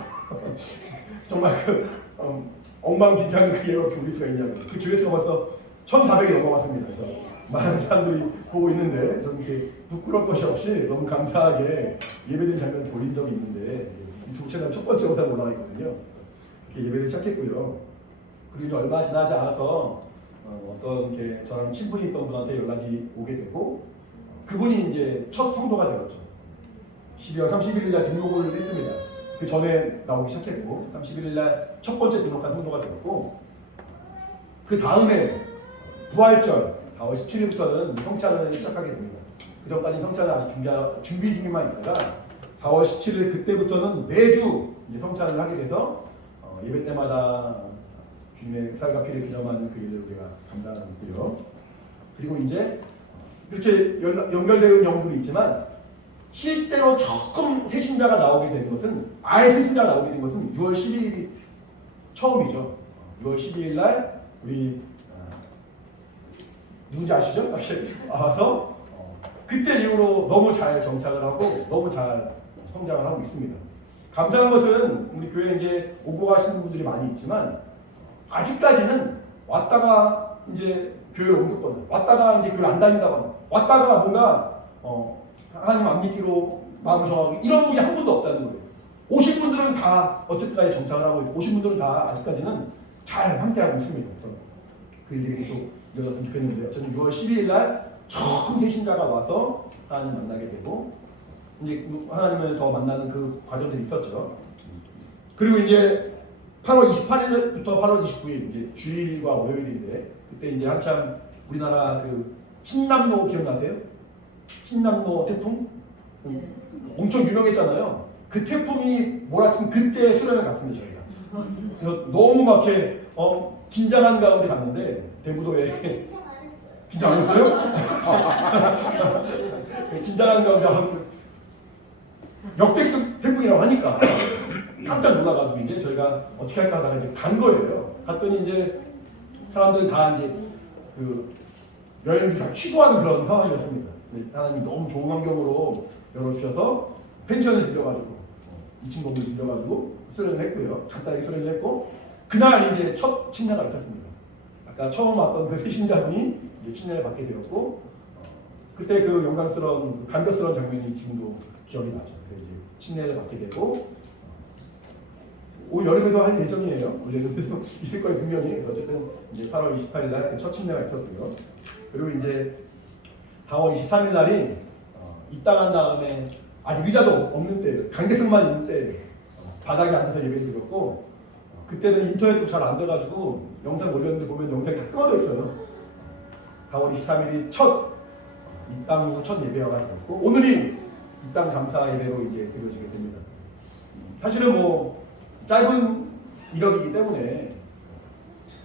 정말 그 엉망진창인 그 예를 어떻게 올릴 수가 있냐고. 그 조회수가 벌써 1,400이 넘어갔습니다. 그래서 많은 사람들이 보고 있는데 저는 이렇게 부끄러울 것이 없이 너무 감사하게 예배드린 장면을 올린 적이 있는데 유튜브 채널 첫 번째 영상 올라가 있거든요. 이렇게 예배를 시작했고요. 그리고 이제 얼마 지나지 않아서 어떤 게 저랑 친분이 있던 분한테 연락이 오게 되고 그분이 이제 첫 성도가 되었죠. 12월 31일 날 등록을 했습니다. 그 전에 나오기 시작했고 31일 날 첫 번째 등록한 성도가 되었고 그 다음에 부활절 4월 17일부터는 성찬을 시작하게 됩니다. 그 전까지 성찬을 아직 준비 중에만 있다가 4월 17일 그때부터는 매주 이제 성찬을 하게 돼서 예배 때마다 주님의 살과 피를 기념하는 그 일을 우리가 감당하고 있고요. 그리고 이제 이렇게 연결되는 영들이 있지만 실제로 조금 새신자가 나오게 된 것은 아예 새신자가 나오게 된 것은 6월 12일이 처음이죠. 6월 12일 날 우리 누군지 아시죠? 이렇게 와서 그때 이후로 너무 잘 정착을 하고 너무 잘 성장을 하고 있습니다. 감사한 것은 우리 교회에 이제 오고 가시는 분들이 많이 있지만 아직까지는 왔다가 이제 교회를 옮겼거나 왔다가 이제 교회 안 다닌다거나 왔다가 뭔가 하나님 안 믿기로 마음을 정하고 이런 분이 한 분도 없다는 거예요. 오신 분들은 다 어쨌든 간에 정착을 하고 있고 오신 분들은 다 아직까지는 잘 함께하고 있습니다. 그래서 그 일이 계속 이어졌으면 좋겠는데요. 저는 6월 12일 날 처음 새신자가 와서 하나님 만나게 되고 이제 하나님을 더 만나는 그 과정들이 있었죠. 그리고 이제 8월 28일부터 8월 29일 이제 주일과 월요일인데 그때 이제 한참 우리나라 그 흰남노 기억나세요? 흰남노 태풍? 엄청 유명했잖아요. 그 태풍이 몰아친 그때 수련을 갔습니다 저희가. 그래서 너무 막 이렇게 긴장한 가운데 갔는데 대부도에 긴장 안 했어요? 긴장한 가운데 역대급 태풍이라고 하니까 깜짝 놀라가지고 이제 저희가 어떻게 할까 하다가 이제 간 거예요. 갔더니 이제 사람들은 다 이제 그 여행을 다 취소하는 그런 상황이었습니다. 하나님 너무 좋은 환경으로 열어주셔서 펜션을 빌려가지고 2층 건물 빌려가지고 수련을 했고요. 간단히 수련을 했고 그날 이제 첫 침례가 있었습니다. 아까 처음 왔던 그 새신자분이 이제 침례를 받게 되었고 그때 그 영광스러운 감격스러운 장면이 지금도 기억이 나죠. 그래서 이제 침례를 받게 되고 올 여름에도 할 예정이에요. 올 여름에도 있을 거예요 분명히. 어쨌든 이제 8월 28일 날 첫 침례가 있었고요. 그리고 이제 4월 23일 날이 입당한 다음에 아직 의자도 없는 때, 강대석만 있는 때 바닥에 앉아서 예배를 드렸고 그때는 인터넷도 잘 안 돼가지고 영상 올렸는데 보면 영상이 다 끊어져 있어요. 4월 23일이 첫 입당 후 첫 예배가 되었고 오늘이 입당 감사 예배로 이제 드려지게 됩니다. 사실은 뭐 짧은 이력이기 때문에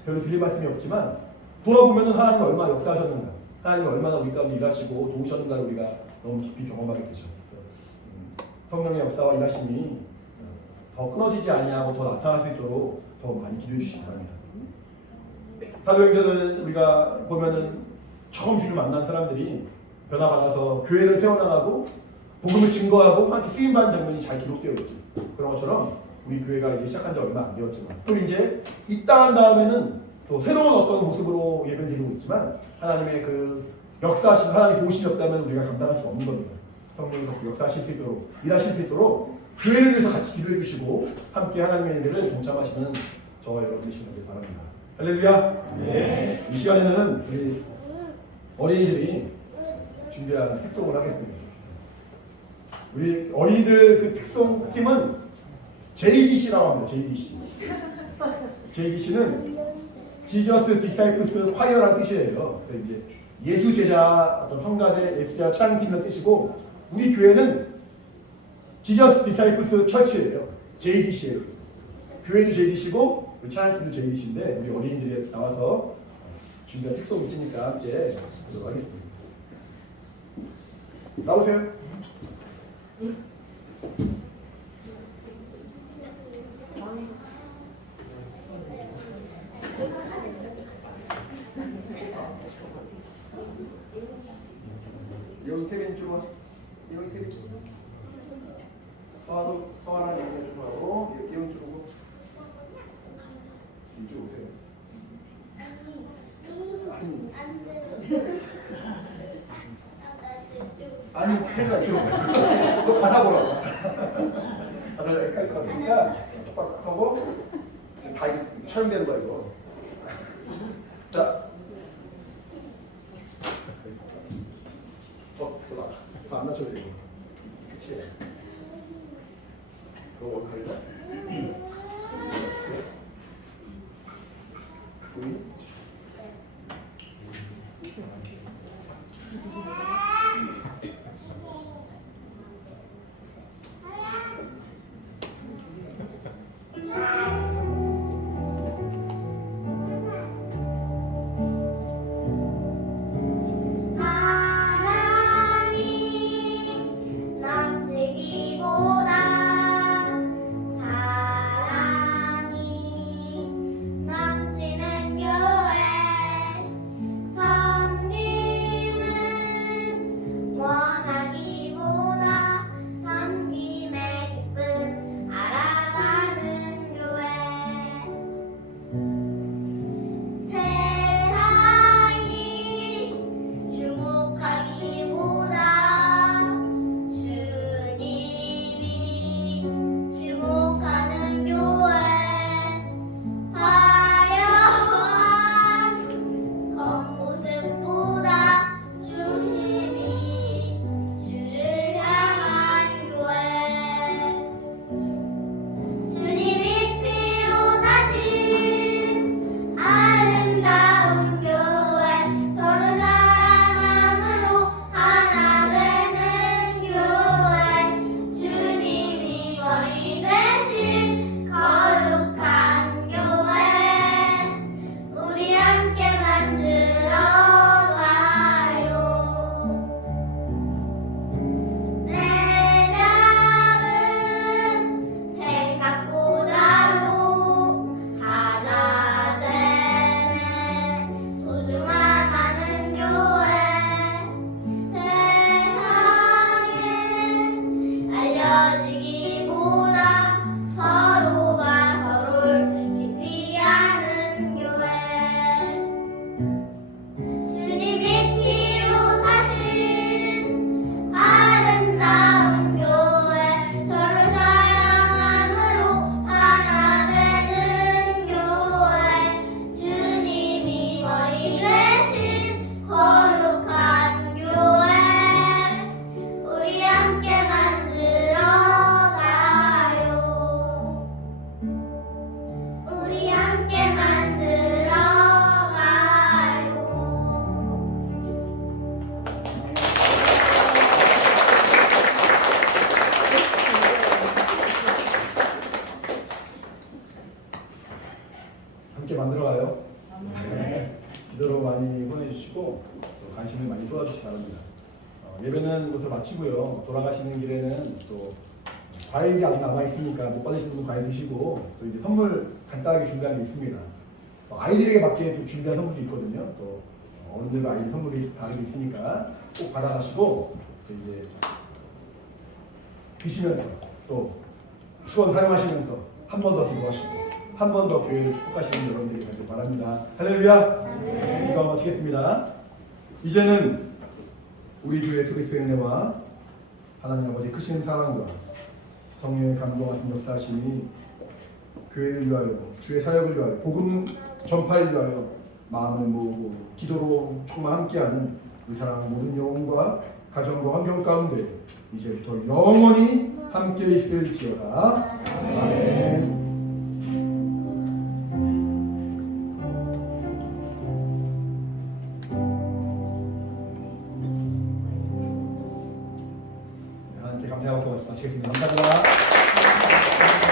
별로 드릴 말씀이 없지만 돌아보면 하나님 얼마나 역사하셨는가, 하나님 얼마나 우리 가운데 일하시고 도우셨는가를 우리가 너무 깊이 경험하게 되죠. 성령의 역사와 일하심이 더 끊어지지 아니하고 더 나타날 수 있도록 더 많이 기도해 주시기 바랍니다. 사도행전을 우리가 보면은 처음 주를 만난 사람들이 변화받아서 교회를 세워나가고 복음을 증거하고 함께 쓰임받은 장면이 잘 기록되어 있죠. 그런 것처럼 우리 교회가 이제 시작한 지 얼마 안 되었지만 또 이제 입당한 다음에는 또 새로운 어떤 모습으로 예배를 드리고 있지만 하나님의 그 역사하신 하나님 보시이 없다면 우리가 감당할 수 없는 겁니다. 성령이 역사하실 수 있도록 일하실 수 있도록 교회를 위해서 같이 기도해 주시고 함께 하나님의 일들을 동참하시는 저와 여러분 되시길 바랍니다. 할렐루야. 네. 이 시간에는 우리 어린이들이 준비한 특송을 하겠습니다. 우리 어린이들 그 특송 팀은 JDC라고 합니다. JDC. JDC는 Jesus Disciples Choir라는 뜻이에요. 그래서 이제 예수 제자 어떤 성가대 예수 제자 찬양팀이라는 뜻이고 우리 교회는 Jesus Disciples Church예요. JDC예요. 교회도 JDC고 찬양팀도 JDC인데 우리 어린이들이 나와서 준비한 특송이 있으니까 함께 보도록 하겠습니다. 나오세요. 여기 태빈 쪽 와. 여기 태빈 쪽. 서하나 여기 쪽 하고 예원 쪽 오고. 이쪽 오세요. 아니 태빈아 쪽. 너 가사 보라고. 가사 헷갈릴 것 같으니까 똑바로 서고 다 촬영되는 거야 이거. 자 더 나가. 더안 낮춰도 되고. 그치? 그거 뭘 갈래? 사랑이 넘치기보다 사랑이 넘치는 교회 섬김은 원하기보다 섬김의 기쁨 알아가는 교회 세상이 주목하기보다 주님이 주목하는 교회 화려한 겉모습보다 중심이 주를 향한 교회 주님이 피로 사신 아름다운 교회 서로 사랑함으로 하나 되는 교회 주님이 머리 되신 거룩한 교회 우리 함께 만들어 가요 내 작은 생각보다도 하나 되네 소중한 많은 교회 세상에 알려지기보다 서로가 서로를 깊이 아는 교회 주님이 피로 사신 아름다운 교회 서로 사랑함으로 하나 되는 교회 주님이 머리 되신 거룩한 교회 우리 함께 만들어 가요 우리 함께 만들어 가요 함께 만들어가요. 네. 기도로 많이 보내주시고 또 관심을 많이 쏟아주시기 바랍니다. 예배는 이것을 마치고요. 돌아가시는 길에는 또 과일이 아직 남아 있으니까 못 받으신 분은 과일 드시고 또 이제 선물 간단하게 준비한 게 있습니다. 또 아이들에게 맞게 또 준비한 선물도 있거든요. 또 어른들과 아이들 선물이 다르게 있으니까 꼭 받아가시고 또 이제 드시면서 또 수건 사용하시면서 한 번 더 기도하시고 한 번 더 교회를 축복하시는 여러분들이 되길 바랍니다. 할렐루야! 기도 마치겠습니다. 이제는 우리 주 예수 그리스도의 은혜와 하나님 아버지의 크신 사랑과 성령의 감동하신 역사하심이 교회를 위하여 주의 사역을 위하여 복음 전파를 위하여 마음을 모으고 기도로 정말 함께하는 우리 사랑하는 모든 영혼과 가정과 환경 가운데 이제부터 영원히 함께 있을지어다. 아멘. 함께 감사하고 마치겠습니다. 감사합니다.